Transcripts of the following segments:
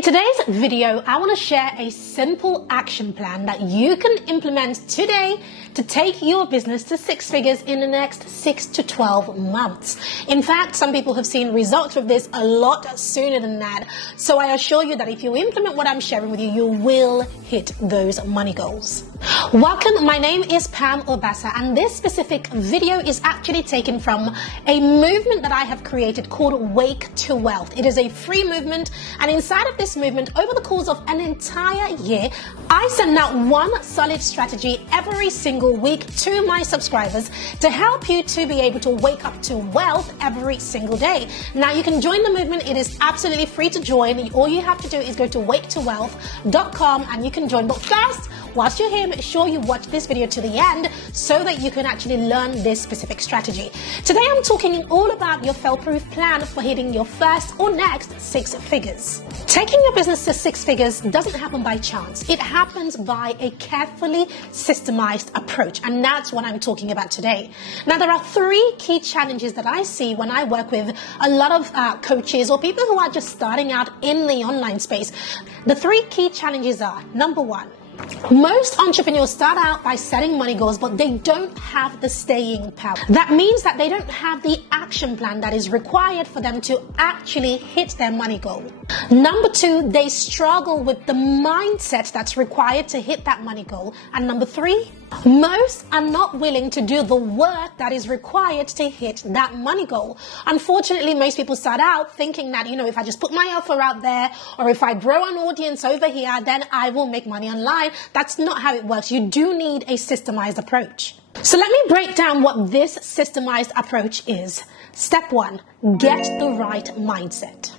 In today's video, I want to share a simple action plan that you can implement today to take your business to six figures in the next 6 to 12 months. In fact, some people have seen results with this a lot sooner than that. So I assure you that if you implement what I'm sharing with you, you will hit those money goals. Welcome, my name is Pam Obasa, and this specific video is actually taken from a movement that I have created called Wake to Wealth. It is a free movement, and inside of this movement, over the course of an entire year, I send out one solid strategy every single week to my subscribers to help you to be able to wake up to wealth every single day. Now, you can join the movement. It is absolutely free to join. All you have to do is go to waketowealth.com and you can join. But first, whilst you're here, make sure you watch this video to the end so that you can actually learn this specific strategy. Today, I'm talking all about your fail-proof plan for hitting your first or next six figures. Taking your business to six figures doesn't happen by chance. It happens by a carefully systemized approach, and that's what I'm talking about today. Now, there are three key challenges that I see when I work with a lot of coaches or people who are just starting out in the online space. The three key challenges are, number one, most entrepreneurs start out by setting money goals, but they don't have the staying power. That means that they don't have the action plan that is required for them to actually hit their money goal. Number two, they struggle with the mindset that's required to hit that money goal. And number three, most are not willing to do the work that is required to hit that money goal. Unfortunately, most people start out thinking that, if I just put my offer out there, or if I grow an audience over here, then I will make money online. That's not how it works. You do need a systemized approach. So let me break down what this systemized approach is. Step one, get the right mindset.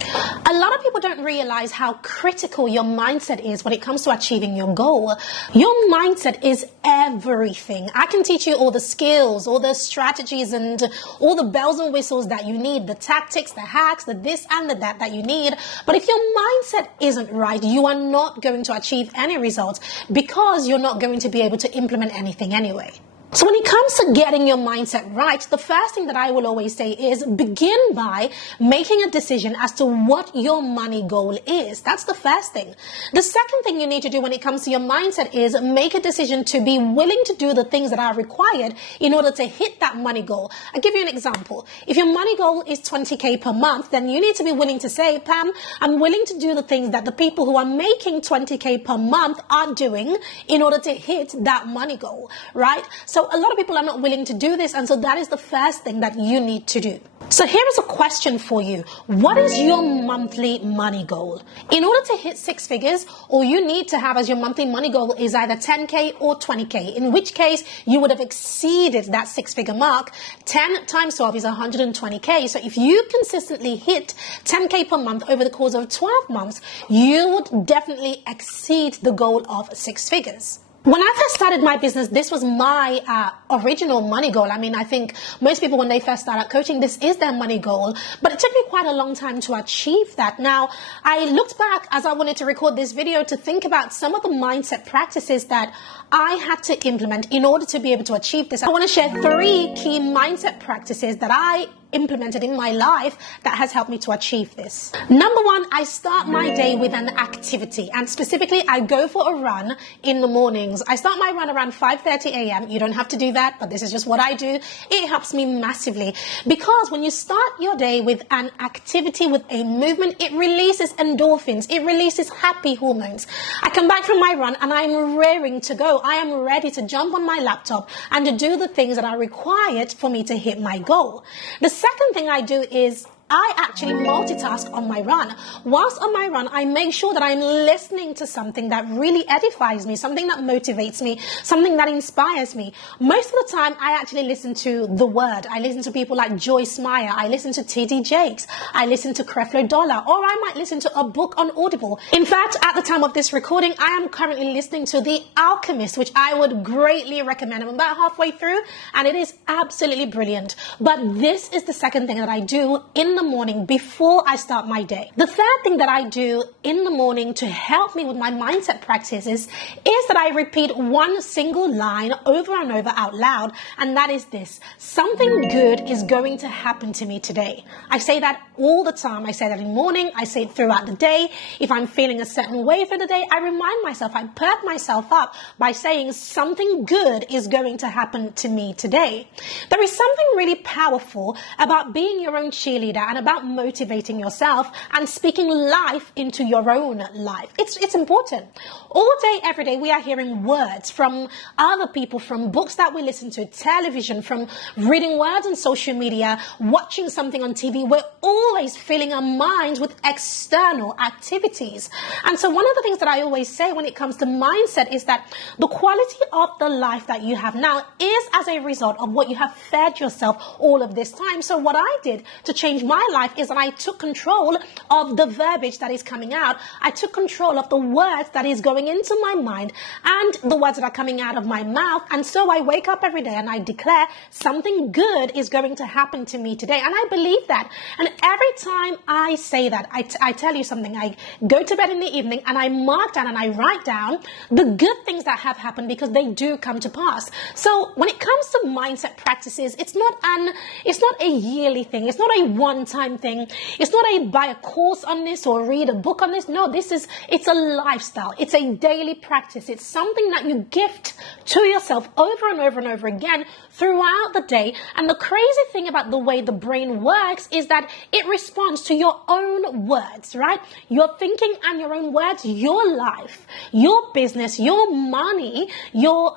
A lot of people don't realize how critical your mindset is when it comes to achieving your goal. Your mindset is everything. I can teach you all the skills, all the strategies, and all the bells and whistles that you need, the tactics, the hacks, the this and the that you need. But if your mindset isn't right, you are not going to achieve any results because you're not going to be able to implement anything anyway. So when it comes to getting your mindset right, the first thing that I will always say is begin by making a decision as to what your money goal is. That's the first thing. The second thing you need to do when it comes to your mindset is make a decision to be willing to do the things that are required in order to hit that money goal. I'll give you an example. If your money goal is 20K per month, then you need to be willing to say, Pam, I'm willing to do the things that the people who are making 20K per month are doing in order to hit that money goal, right? So a lot of people are not willing to do this, and so that is the first thing that you need to do. So here is a question for you. What is your monthly money goal? In order to hit six figures, all you need to have as your monthly money goal is either 10K or 20K, in which case you would have exceeded that six-figure mark. 10 times 12 is 120K. So if you consistently hit 10K per month over the course of 12 months, you would definitely exceed the goal of six figures. When I first started my business, this was my original money goal. I mean, I think most people, when they first start out coaching, this is their money goal. But it took me quite a long time to achieve that. Now, I looked back as I wanted to record this video to think about some of the mindset practices that I had to implement in order to be able to achieve this. I want to share three key mindset practices that I implemented in my life that has helped me to achieve this. Number one, I start my day with an activity, and specifically I go for a run in the mornings. I start my run around 5:30 a.m. You don't have to do that, but this is just what I do. It helps me massively because when you start your day with an activity, with a movement, it releases endorphins, it releases happy hormones. I come back from my run and I'm raring to go. I am ready to jump on my laptop and to do the things that are required for me to hit my goal. The second thing I do is I actually multitask on my run. Whilst on my run, I make sure that I'm listening to something that really edifies me, something that motivates me, something that inspires me. Most of the time, I actually listen to The Word. I listen to people like Joyce Meyer. I listen to T.D. Jakes. I listen to Creflo Dollar, or I might listen to a book on Audible. In fact, at the time of this recording, I am currently listening to The Alchemist, which I would greatly recommend. I'm about halfway through, and it is absolutely brilliant. But this is the second thing that I do in the the morning before I start my day. The third thing that I do in the morning to help me with my mindset practices is that I repeat one single line over and over out loud, and that is this: something good is going to happen to me today. I say that all the time. I say that in the morning, I say it throughout the day. If I'm feeling a certain way for the day, I remind myself, I perk myself up by saying something good is going to happen to me today. There is something really powerful about being your own cheerleader and about motivating yourself and speaking life into your own life. It's important. All day, every day, we are hearing words from other people, from books that we listen to, television, from reading words on social media, watching something on TV. We're always filling our minds with external activities. And so one of the things that I always say when it comes to mindset is that the quality of the life that you have now is as a result of what you have fed yourself all of this time. So what I did to change my life is that I took control of the verbiage that is coming out. I took control of the words that is going into my mind and the words that are coming out of my mouth. And so I wake up every day and I declare something good is going to happen to me today. And I believe that. And every time I say that, I tell you something, I go to bed in the evening and I mark down and I write down the good things that have happened, because they do come to pass. So when it comes to mindset practices, it's not a yearly thing. It's not a one-time thing. It's not a buy a course on this or read a book on this. No, it's a lifestyle. It's a daily practice. It's something that you gift to yourself over and over and over again throughout the day. And the crazy thing about the way the brain works is that it responds to your own words, right? Your thinking and your own words, your life, your business, your money, your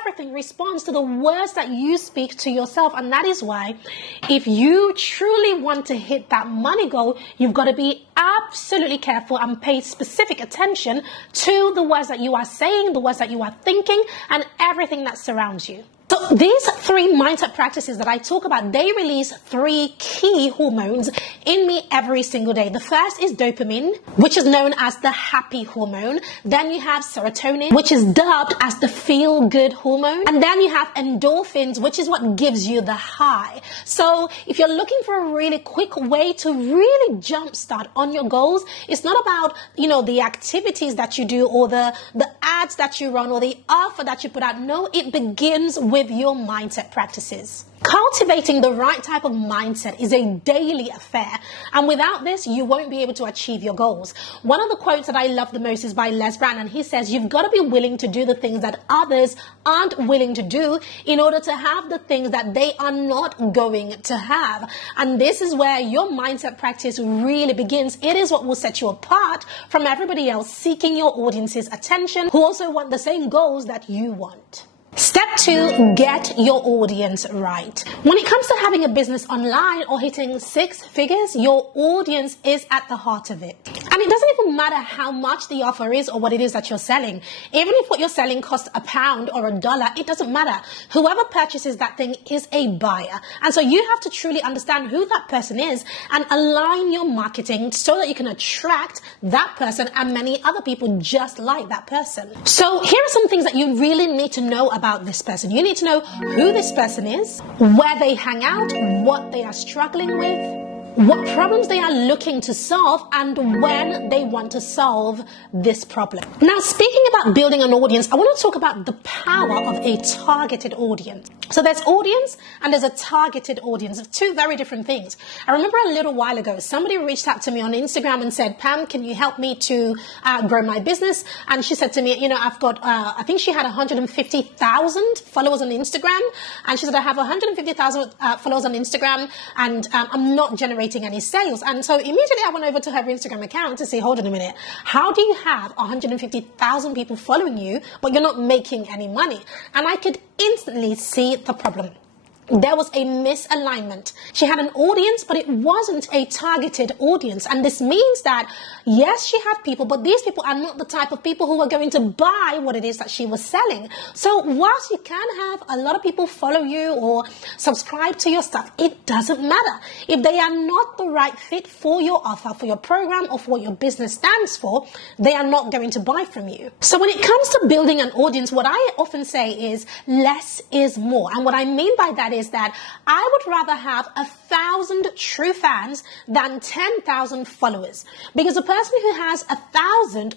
everything responds to the words that you speak to yourself. And that is why if you truly want to hit that money goal, you've got to be absolutely careful and pay specific attention to the words that you are saying, the words that you are thinking, and everything that surrounds you. So these three mindset practices that I talk about, they release three key hormones in me every single day. The first is dopamine, which is known as the happy hormone. Then you have serotonin, which is dubbed as the feel-good hormone. And then you have endorphins, which is what gives you the high. So if you're looking for a really quick way to really jumpstart on your goals, it's not about, the activities that you do or the ads that you run or the offer that you put out. No, it begins with your mindset practices. Cultivating the right type of mindset is a daily affair, and without this, you won't be able to achieve your goals. One of the quotes that I love the most is by Les Brown, and he says, you've got to be willing to do the things that others aren't willing to do in order to have the things that they are not going to have. And this is where your mindset practice really begins. It is what will set you apart from everybody else seeking your audience's attention, who also want the same goals that you want. Step 2, get your audience right. When it comes to having a business online or hitting 6 figures, your audience is at the heart of it. And it doesn't even matter how much the offer is or what it is that you're selling. Even if what you're selling costs £1 or $1, it doesn't matter. Whoever purchases that thing is a buyer. And so you have to truly understand who that person is and align your marketing so that you can attract that person and many other people just like that person. So here are some things that you really need to know about this person. You need to know who this person is, where they hang out, what they are struggling with, what problems they are looking to solve, and when they want to solve this problem. Now, speaking about building an audience, I want to talk about the power of a targeted audience. So there's audience and there's a targeted audience of two very different things. I remember a little while ago, somebody reached out to me on Instagram and said, Pam, can you help me to grow my business? And she said to me, I've got, I think she had 150,000 followers on Instagram. And she said, I have 150,000 followers on Instagram and I'm not generating any sales. And so immediately I went over to her Instagram account to say, hold on a minute, how do you have 150,000 people following you, but you're not making any money? And I could instantly see the problem. There was a misalignment. She had an audience, but it wasn't a targeted audience. And this means that, yes, she had people, but these people are not the type of people who are going to buy what it is that she was selling. So whilst you can have a lot of people follow you or subscribe to your stuff, it doesn't matter. If they are not the right fit for your offer, for your program, or for what your business stands for, they are not going to buy from you. So when it comes to building an audience, what I often say is less is more. And what I mean by that is is that I would rather have 1,000 true fans than 10,000 followers. Because a person who has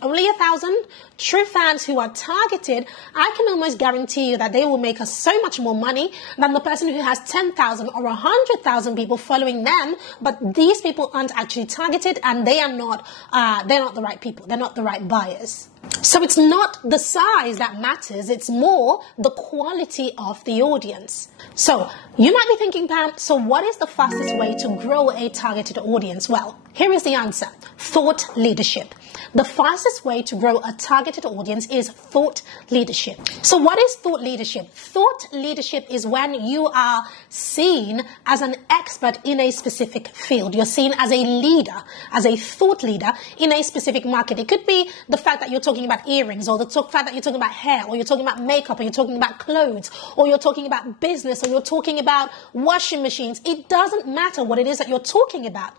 only 1,000 true fans who are targeted, I can almost guarantee you that they will make us so much more money than the person who has 10,000 or 100,000 people following them, but these people aren't actually targeted and they're not the right people. They're not the right buyers. So it's not the size that matters, it's more the quality of the audience. So you might be thinking, Pam, so what is the fastest way to grow a targeted audience? Well, here is the answer: thought leadership. The fastest way to grow a targeted audience is thought leadership. So what is thought leadership? Thought leadership is when you are seen as an expert in a specific field. You're seen as a leader, as a thought leader in a specific market. It could be the fact that you're talking about earrings, or the fact that you're talking about hair, or you're talking about makeup, or you're talking about clothes, or you're talking about business, or you're talking about washing machines. It doesn't matter what it is that you're talking about.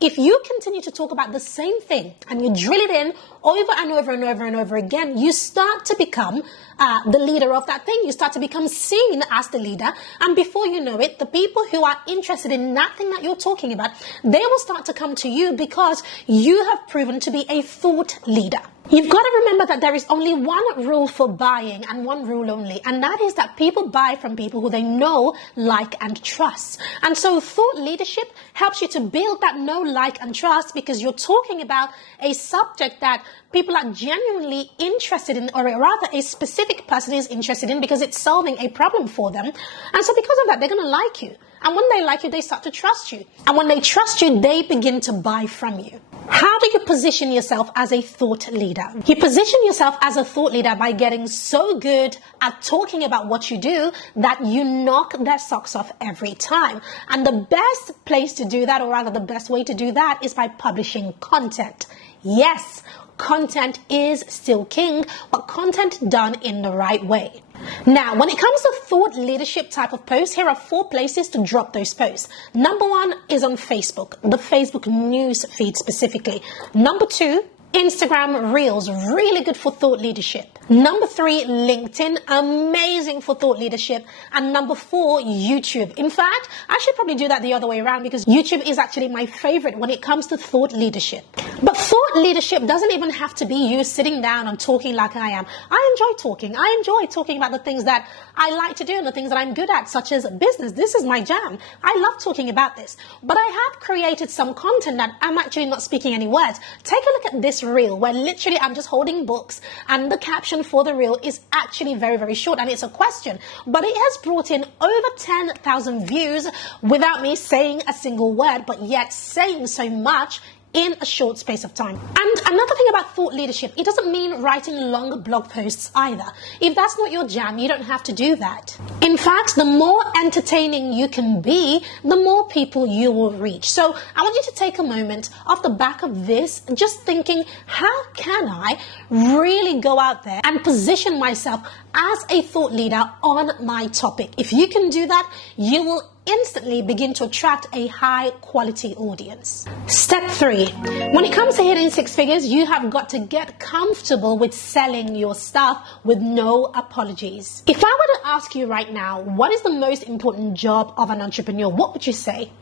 If you continue to talk about the same thing and you drill it in over and over and over and over again, you start to become the leader of that thing. You start to become seen as the leader. And before you know it, the people who are interested in that thing that you're talking about, they will start to come to you because you have proven to be a thought leader. You've got to remember that there is only one rule for buying and one rule only, and that is that people buy from people who they know, like, and trust. And so thought leadership helps you to build that know, like, and trust because you're talking about a subject that people are genuinely interested in, or rather a specific person is interested in because it's solving a problem for them. And so because of that, they're going to like you. And when they like you, they start to trust you. And when they trust you, they begin to buy from you. How do you position yourself as a thought leader? You position yourself as a thought leader by getting so good at talking about what you do that you knock their socks off every time. And the best place to do that, or rather the best way to do that, is by publishing content. Yes, content is still king, but content done in the right way. Now, when it comes to thought leadership type of posts, here are 4 places to drop those posts. Number 1 is on Facebook, the Facebook news feed specifically. Number 2, Instagram Reels, really good for thought leadership. Number 3, LinkedIn, amazing for thought leadership. And number 4, YouTube. In fact, I should probably do that the other way around because YouTube is actually my favorite when it comes to thought leadership. But thought leadership doesn't even have to be you sitting down and talking like I am. I enjoy talking. I enjoy talking about the things that I like to do and the things that I'm good at, such as business. This is my jam. I love talking about this. But I have created some content that I'm actually not speaking any words. Take a look at this reel where literally I'm just holding books and the caption for the reel is actually very, very short and it's a question. But it has brought in over 10,000 views without me saying a single word, but yet saying so much in a short space of time. And another thing about thought leadership, it doesn't mean writing long blog posts either. If that's not your jam, you don't have to do that. In fact, the more entertaining you can be, the more people you will reach. So I want you to take a moment off the back of this, just thinking, how can I really go out there and position myself as a thought leader on my topic? If you can do that, you will instantly begin to attract a high quality audience. Step 3. When it comes to hitting 6 figures, you have got to get comfortable with selling your stuff with no apologies. If I were to ask you right now, what is the most important job of an entrepreneur? What would you say?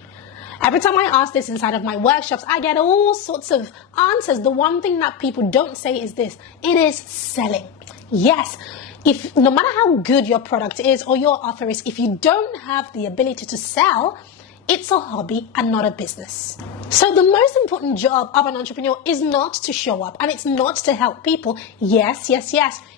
Every time I ask this inside of my workshops, I get all sorts of answers. The one thing that people don't say is this: it is selling. Yes. If no matter how good your product is or your offer is, if you don't have the ability to sell, it's a hobby and not a business. So the most important job of an entrepreneur is not to show up and it's not to help people. Yes,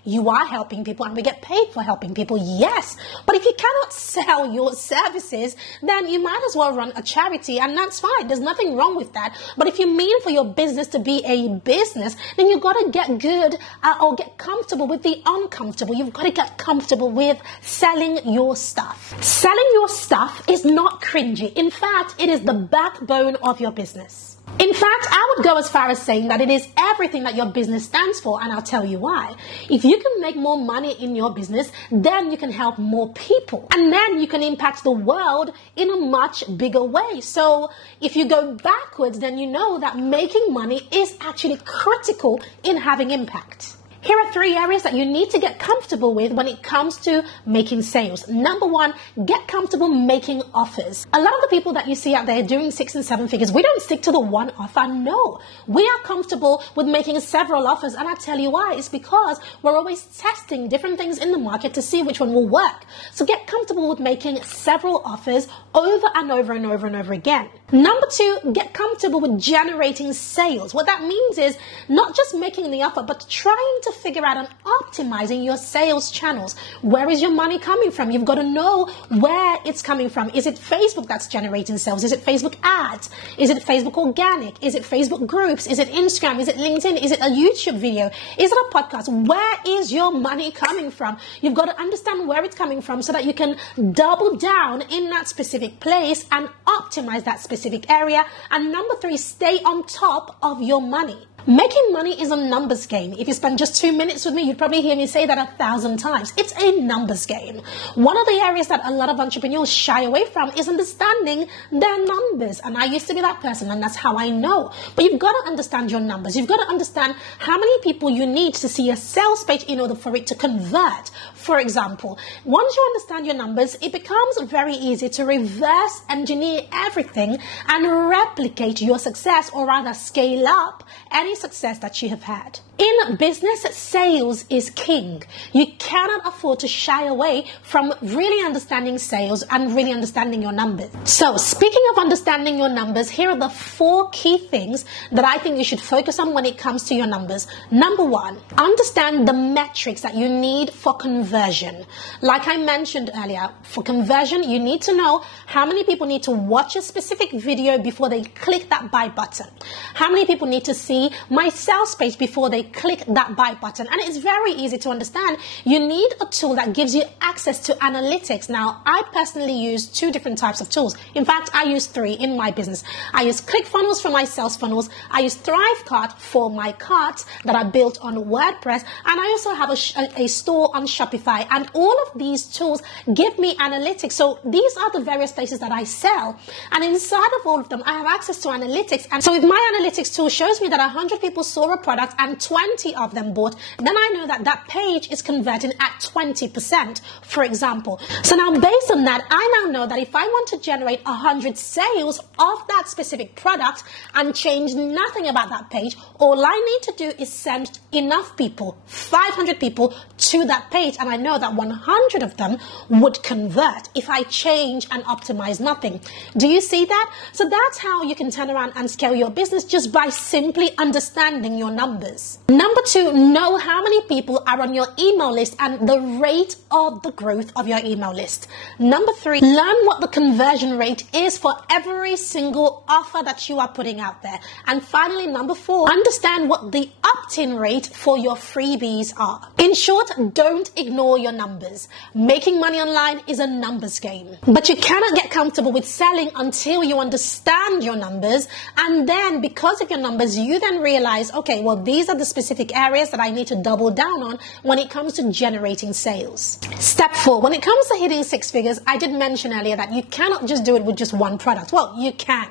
you are helping people and we get paid for helping people. Yes, but if you cannot sell your services, then you might as well run a charity, and that's fine. There's nothing wrong with that. But if you mean for your business to be a business, then you've got to get good or get comfortable with the uncomfortable. You've got to get comfortable with selling your stuff. Selling your stuff is not cringy. In fact, it is the backbone of your business. In fact, I would go as far as saying that it is everything that your business stands for, and I'll tell you why. If you can make more money in your business, then you can help more people, and then you can impact the world in a much bigger way. So if you go backwards, then you know that making money is actually critical in having impact. Here are 3 areas that you need to get comfortable with when it comes to making sales. Number 1, get comfortable making offers. A lot of the people that you see out there doing 6 and 7 figures, we don't stick to the one offer. No, we are comfortable with making several offers. And I tell you why. It's because we're always testing different things in the market to see which one will work. So get comfortable with making several offers over and over and over and over again. Number 2, get comfortable with generating sales. What that means is not just making the offer, but trying to figure out and optimizing your sales channels. Where is your money coming from? You've got to know where it's coming from. Is it Facebook that's generating sales? Is it Facebook ads? Is it Facebook organic? Is it Facebook groups? Is it Instagram? Is it LinkedIn? Is it a YouTube video? Is it a podcast? Where is your money coming from? You've got to understand where it's coming from so that you can double down in that specific place and optimize that specific area. And number 3, stay on top of your money. Making money is a numbers game. If you spend just 2 minutes with me, you'd probably hear me say that 1,000 times. It's a numbers game. One of the areas that a lot of entrepreneurs shy away from is understanding their numbers. And I used to be that person, and that's how I know. But you've got to understand your numbers. You've got to understand how many people you need to see a sales page in order for it to convert. For example, once you understand your numbers, it becomes very easy to reverse engineer everything and replicate your success, or rather scale up any success that you have had. In business, sales is king. You cannot afford to shy away from really understanding sales and really understanding your numbers. So speaking of understanding your numbers, here are the 4 key things that I think you should focus on when it comes to your numbers. Number 1, understand the metrics that you need for conversion. Like I mentioned earlier, for conversion, you need to know how many people need to watch a specific video before they click that buy button. How many people need to see my sales page before they click that buy button. And it's very easy to understand. You need a tool that gives you access to analytics. Now, I personally use 2 different types of tools. In fact, I use 3 in my business. I use ClickFunnels for my sales funnels. I use ThriveCart for my carts that are built on WordPress. And I also have a store on Shopify. And all of these tools give me analytics. So these are the various places that I sell. And inside of all of them, I have access to analytics. And so if my analytics tool shows me that 100 people saw a product and 20 of them bought, then I know that that page is converting at 20%, for example. So now based on that, I now know that if I want to generate 100 sales of that specific product and change nothing about that page, all I need to do is send enough people, 500 people, to that page, and I know that 100 of them would convert if I change and optimize nothing. Do you see that? So that's how you can turn around and scale your business, just by simply understanding your numbers. Number 2, know how many people are on your email list and the rate of the growth of your email list. Number 3, learn what the conversion rate is for every single offer that you are putting out there. And finally, number 4, understand what the opt-in rate for your freebies are. In short, don't ignore your numbers. Making money online is a numbers game. But you cannot get comfortable with selling until you understand your numbers. And then because of your numbers, you then realize, okay, well, these are the specific areas that I need to double down on when it comes to generating sales. Step 4, when it comes to hitting 6 figures, I did mention earlier that you cannot just do it with just one product. Well, you can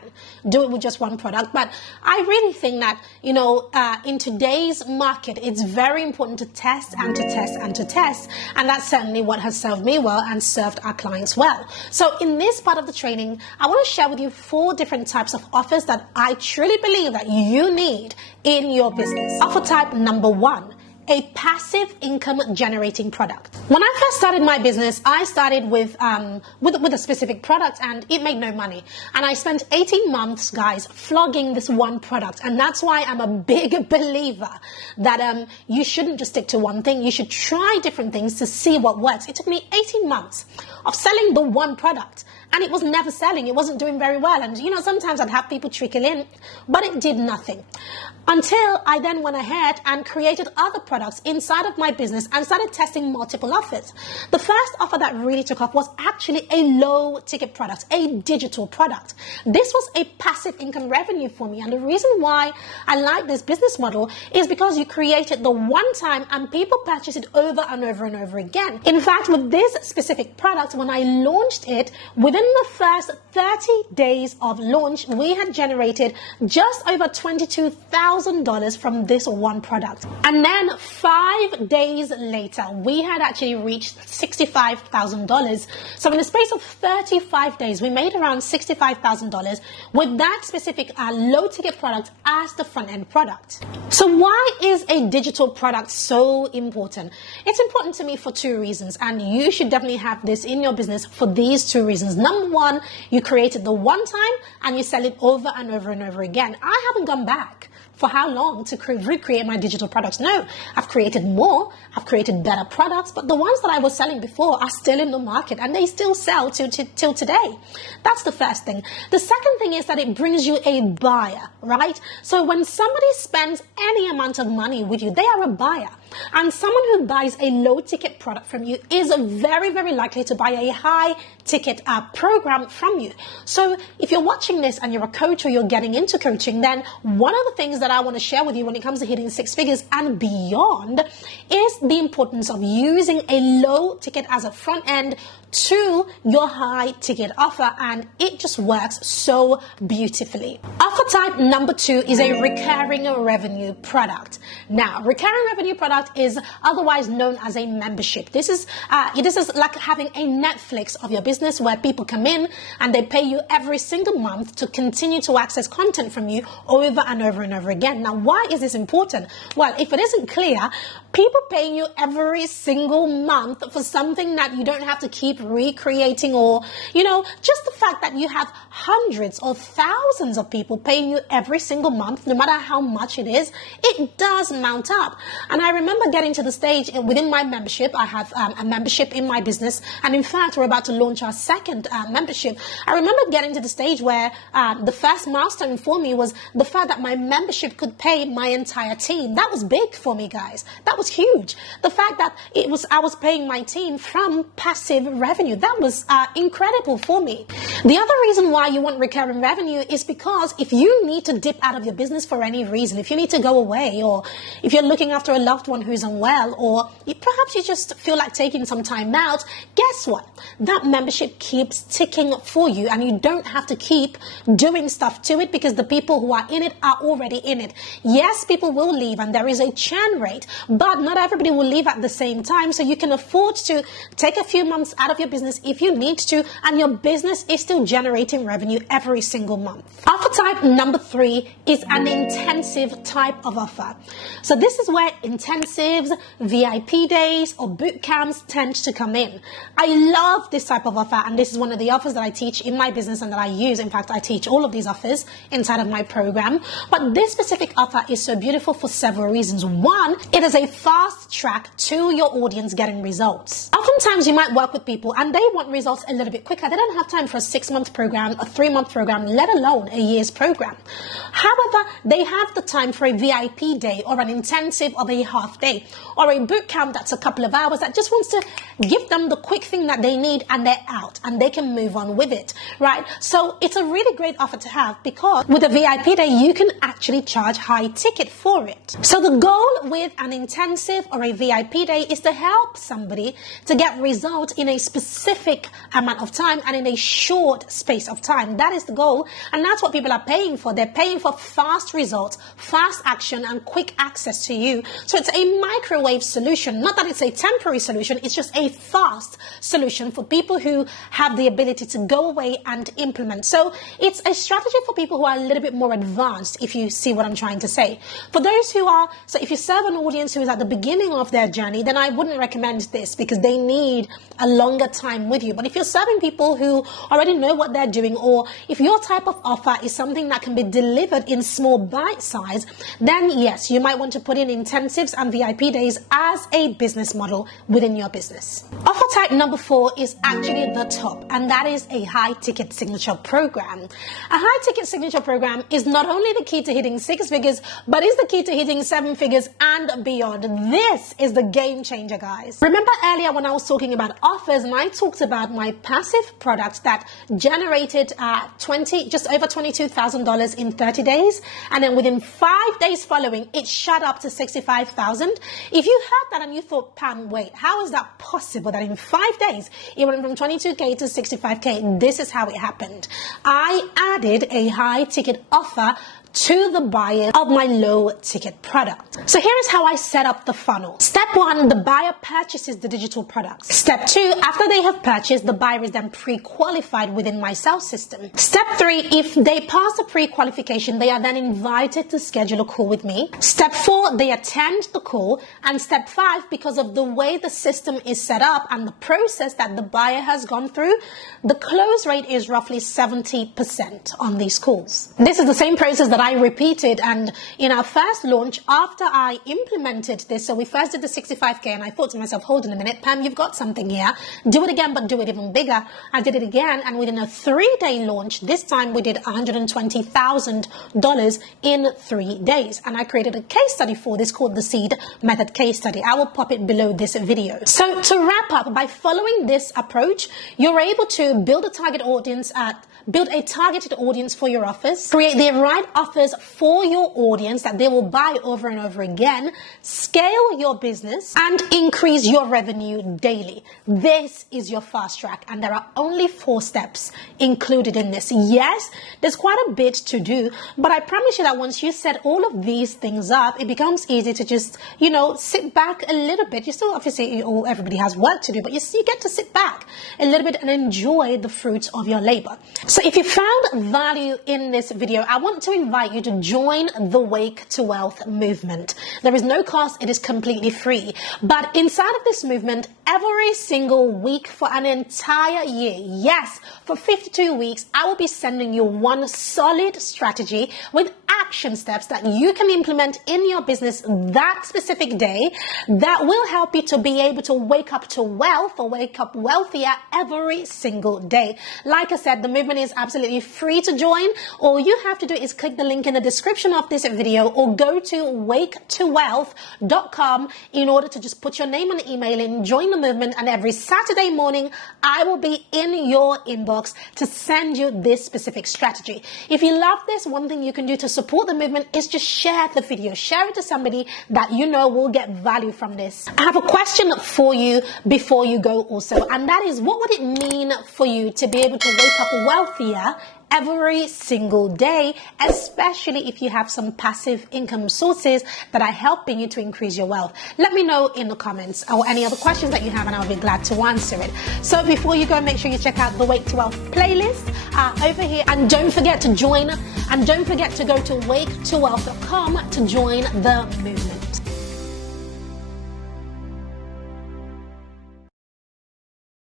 do it with just one product, but I really think that, in today's market, it's very important to test and to test and to test. And that's certainly what has served me well and served our clients well. So in this part of the training, I want to share with you 4 different types of offers that I truly believe that you need in your business. Offer type number 1, a passive income generating product. When I first started my business, I started with a specific product and it made no money. And I spent 18 months, guys, flogging this one product. And that's why I'm a big believer that you shouldn't just stick to one thing. You should try different things to see what works. It took me 18 months of selling the one product. And it was never selling. It wasn't doing very well. And, sometimes I'd have people trickle in, but it did nothing. Until I then went ahead and created other products inside of my business and started testing multiple offers. The first offer that really took off was actually a low ticket product, a digital product. This was a passive income revenue for me. And the reason why I like this business model is because you create it the one time and people purchase it over and over and over again. In fact, with this specific product, when I launched it, within within the first 30 days of launch, we had generated just over $22,000 from this one product. And then 5 days later, we had actually reached $65,000. So in the space of 35 days, we made around $65,000 with that specific low ticket product as the front end product. So why is a digital product so important? It's important to me for two reasons, and you should definitely have this in your business for these two reasons. Number one, you create it the one time and you sell it over and over and over again. I haven't gone back for how long to recreate my digital products. No, I've created more, I've created better products, but the ones that I was selling before are still in the market and they still sell till today. That's the first thing. The second thing is that it brings you a buyer, right? So when somebody spends any amount of money with you, they are a buyer. And someone who buys a low ticket product from you is very, very likely to buy a high ticket program from you. So if you're watching this and you're a coach or you're getting into coaching, then one of the things that I want to share with you when it comes to hitting six figures and beyond is the importance of using a low ticket as a front end to your high ticket offer, and it just works so beautifully. Offer type number 2 is a recurring revenue product. Now, recurring revenue product is otherwise known as a membership. This is like having a Netflix of your business where people come in and they pay you every single month to continue to access content from you over and over and over again. Now, why is this important? Well, if it isn't clear, people paying you every single month for something that you don't have to keep recreating, or just the fact that you have hundreds or thousands of people paying you every single month, no matter how much it is, it does mount up. And I remember getting to the stage within my membership. I have a membership in my business, and in fact we're about to launch our second membership. I remember getting to the stage where the first milestone for me was the fact that my membership could pay my entire team. That was big for me, guys. That was huge. The fact that I was paying my team from passive revenue, that was incredible for me. The other reason why you want recurring revenue is because if you need to dip out of your business for any reason, if you need to go away, or if you're looking after a loved one who's unwell, or perhaps you just feel like taking some time out, guess what? That membership keeps ticking for you, and you don't have to keep doing stuff to it because the people who are in it are already in it. Yes, people will leave and there is a churn rate, but not everybody will leave at the same time, so you can afford to take a few months out of your business if you need to, and your business is still generating revenue every single month. Offer type number 3 is an intensive type of offer. So this is where intensives, VIP days, or boot camps tend to come in. I love this type of offer, and this is one of the offers that I teach in my business and that I use. In fact, I teach all of these offers inside of my program. But this specific offer is so beautiful for several reasons. One, it is a fast track to your audience getting results. Oftentimes you might work with people and they want results a little bit quicker. They don't have time for a 6-month program, a 3-month program, let alone a year's program. However, they have the time for a VIP day or an intensive of a half day or a boot camp that's a couple of hours that just wants to give them the quick thing that they need, and they're out and they can move on with it, right? So it's a really great offer to have, because with a VIP day, you can actually charge high ticket for it. So the goal with an intensive or a VIP day is to help somebody to get results in a specific amount of time and in a short space of time. That is the goal, and that's what people are paying for. They're paying for fast results, fast action, and quick access to you. So it's a microwave solution. Not that it's a temporary solution, it's just a fast solution for people who have the ability to go away and implement. So it's a strategy for people who are a little bit more advanced, if you see what I'm trying to say. For those who are, so if you serve an audience who is at the beginning of their journey, then I wouldn't recommend this because they need a longer time with you. But if you're serving people who already know what they're doing, or if your type of offer is something that can be delivered in small bite size, then yes, you might want to put in intensives and VIP days as a business model within your business. Offer type number 4 is actually the top, and that is a high ticket signature program. A high ticket signature program is not only the key to hitting 6 figures, but is the key to hitting 7 figures and beyond. this is the game changer, guys. Remember earlier when I was talking about offers and I talked about my passive products that generated just over $22,000 in 30 days, and then within 5 days following, it shot up to $65,000. If you heard that and you thought, Pam, wait, how is that possible that in 5 days it went from 22K to 65K? This is how it happened. I added a high ticket offer to the buyer of my low ticket product. So here is how I set up the funnel. Step 1, the buyer purchases the digital products. Step 2, after they have purchased, the buyer is then pre-qualified within my sales system. Step 3, if they pass the pre-qualification, they are then invited to schedule a call with me. Step 4, they attend the call. And step 5, because of the way the system is set up and the process that the buyer has gone through, the close rate is roughly 70% on these calls. This is the same process that I repeated, and in our first launch, after I implemented this, so we first did the 65K, and I thought to myself, hold on a minute, Pam, you've got something here. Do it again, but do it even bigger. I did it again, and within a 3-day launch, this time we did $120,000 in 3 days. And I created a case study for this called the Seed Method Case Study. I will pop it below this video. So to wrap up, by following this approach, you're able to build a targeted audience for your offers, create the right offers for your audience that they will buy over and over again, scale your business, and increase your revenue daily. This is your fast track, and there are only 4 steps included in this. Yes, there's quite a bit to do, but I promise you that once you set all of these things up, it becomes easy to just, sit back a little bit. You still, obviously, everybody has work to do, but you get to sit back a little bit and enjoy the fruits of your labor. So if you found value in this video, I want to invite you to join the Wake to Wealth movement. There is no cost. It is completely free. But inside of this movement, every single week for an entire year, yes, for 52 weeks, I will be sending you one solid strategy with action steps that you can implement in your business that specific day that will help you to be able to wake up to wealth or wake up wealthier every single day. Like I said, the movement is absolutely free to join. All you have to do is click the link in the description of this video or go to waketowealth.com in order to just put your name and email in, join the movement, and every Saturday morning I will be in your inbox to send you this specific strategy. If you love this, one thing you can do to support the movement is just share the video. Share it to somebody that you know will get value from this. I have a question for you before you go also, and that is, what would it mean for you to be able to wake up wealthier every single day, especially if you have some passive income sources that are helping you to increase your wealth? Let me know in the comments, or any other questions that you have, and I'll be glad to answer it. So before you go, make sure you check out the Wake to Wealth playlist over here, and don't forget to join, and don't forget to go to waketowealth.com to join the movement.